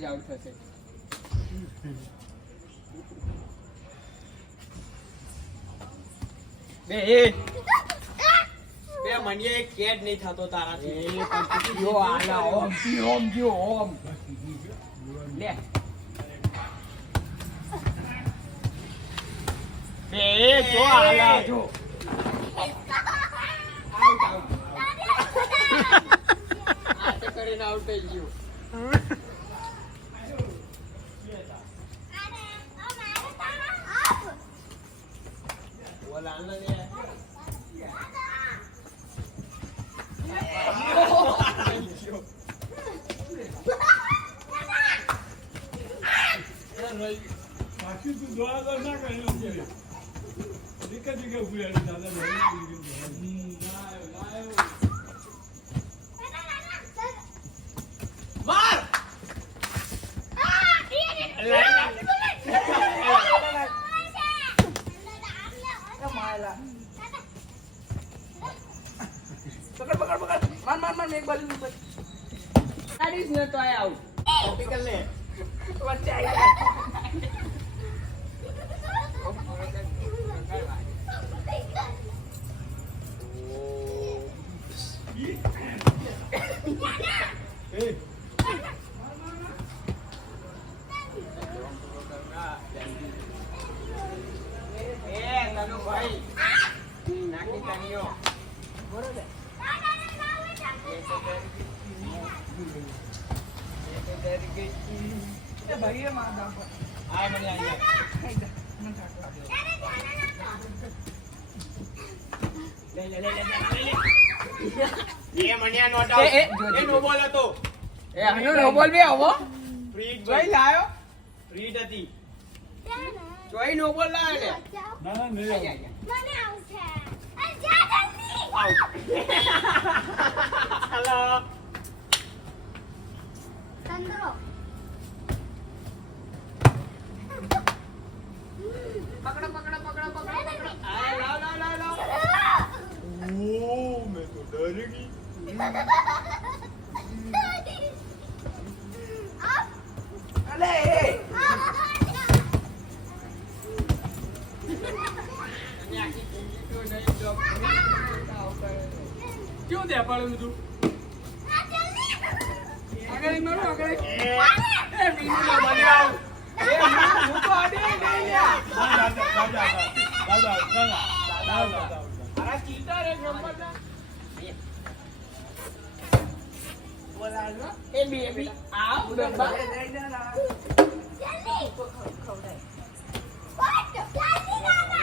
જ આઉટ થશે. બે મને એક કેડ નહીં થતો તારાથી. જો આલા ઓમ જો ઓમ લે બે જો આલા જો આ તો કરીને આઉટ થઈ ગયો. બોલા આલા ને બાકી તું દોડા દોડ ના કર્યો છે દીકરા દીકરા ઉભી રહી દાદા માર માર એક બાજુ ઉપર આડીશ ને તો આ આઉટ. કોપી કર લે. વચ્ચે આવી ગયા. ભાઈ નાખી કાનિયો બરોબર ભાઈ એ માં દામ આ મને આવી લે લે લે લે એ મને નોટ આઉટ એ નો બોલ હતો એ હનો નો બોલ બે આવો ફ્રીડ જોઈ લાયો ફ્રીડ હતી જોઈ નો બોલ લાયો લે ના ના નહીં આયા મને આવું છે આ જા જલ્દી આઉટ હેલો તંદરો પકડો પકડો પકડો પકડો આ લાવ લાવ લાવ લાવ ઓ મેં તો ડર ગઈ અલે ક્यों દે પાડું તું આગળ મારો આગળ એ મીનુ નો બનાવ એ હું તો આડે ગઈ લ્યા આ ચીટર એક નંબર ના બોલાજો એ બેબી આવ ડબ્બા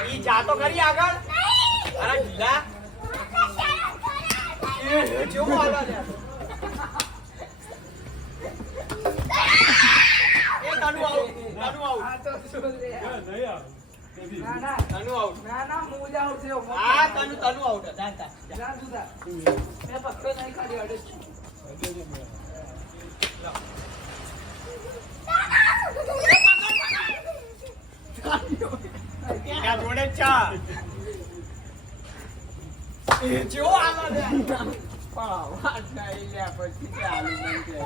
ઈ જાતો કરી આગળ અરે ઢીલા એ જો આલા લે એ તનુ આઉટ આ તો શું લે નહીં આવે ના ના તનુ આઉટ ના ના હું જાઉં છું આ તનુ આઉટ જા જા જા જુદા મેં પક્કો નહીં ખાલી અડે છું એના જોડે ચા એ જો આલા લે વાત નહીં લે પછી ચાલુ નહીં છે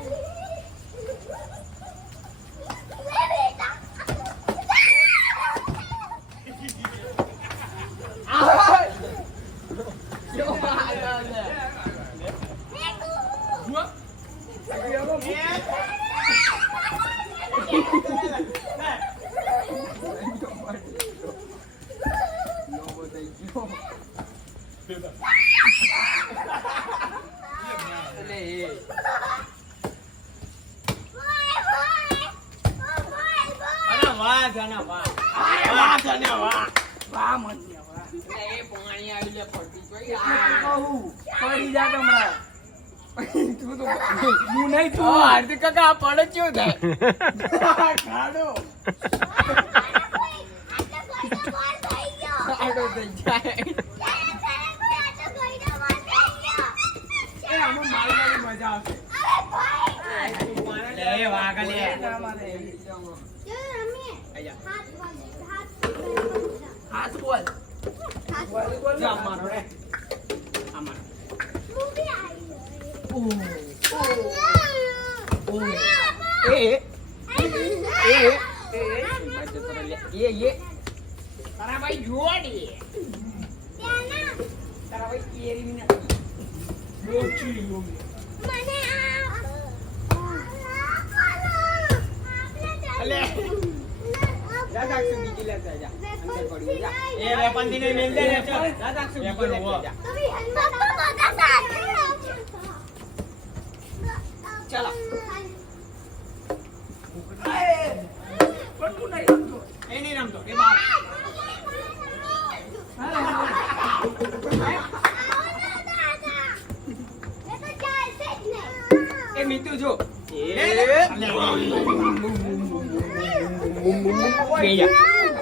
જો આલા લે વાહ જાના વાહ વાહ જાના વાહ વાહ મન્યા વાહ એ પાણી આવી લે પડતી જોઈ કહું પડી જા હમણાં તું તો હું નહીં તું હાર્દિક કાકા આ પડે ક્યું થાય ખાડો ખાડો થઈ જાય એ આમાં મારી મજા આવશે લે વાગ લે હાથ બોલ બોલ જા મારો રે અમાર એ તારા ભાઈ જોડી ત્યાં ના તારા ભાઈ કેરી વિના ડોચી ગયો. મને અલે જા સાક્ષુ બીજી લેતા જા અંદર પડી જા એ વેપનથી ને મેલ દે ને ચાલ જા સાક્ષુ બીજી લેતા જા ચાલો પટુ નહીં રમતો. એ નહીં રમતો એ બાર એ મીતુ જો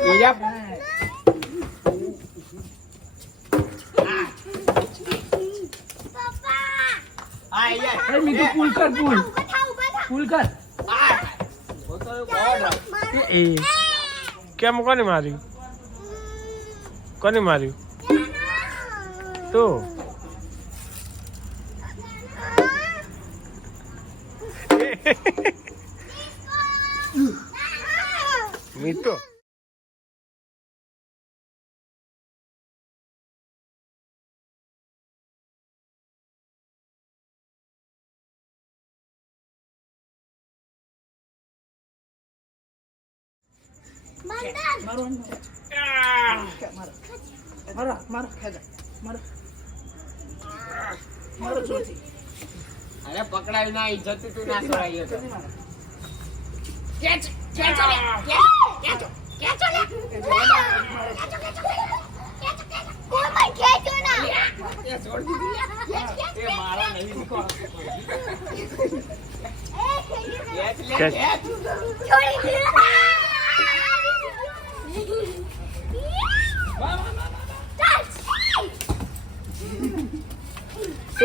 બેજા આ યાર એ મીઠું પુલ કર પુલ. પુલ કર. આ ઓ તો ગોડ એ કેમ કોને માર્યું? કોને માર્યું? તો મીઠો મારો મારો મારો મારો ખેંચો. મારો મારો જોરથી. અરે પકડાયું ના ઇજ્જત તું ના છોડાઈ હતો જલ્દી મારો. કેચ કેચ લે કેચ કેચ લે એ છોડ દીધી એ મારા નહીં નીકળો કેચ લે કેચ. કેચ એ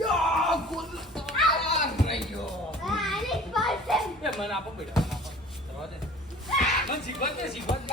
યો ગોલ રહ્યો એ મને આપો બેટા મને શીખવા દે શીખવા દે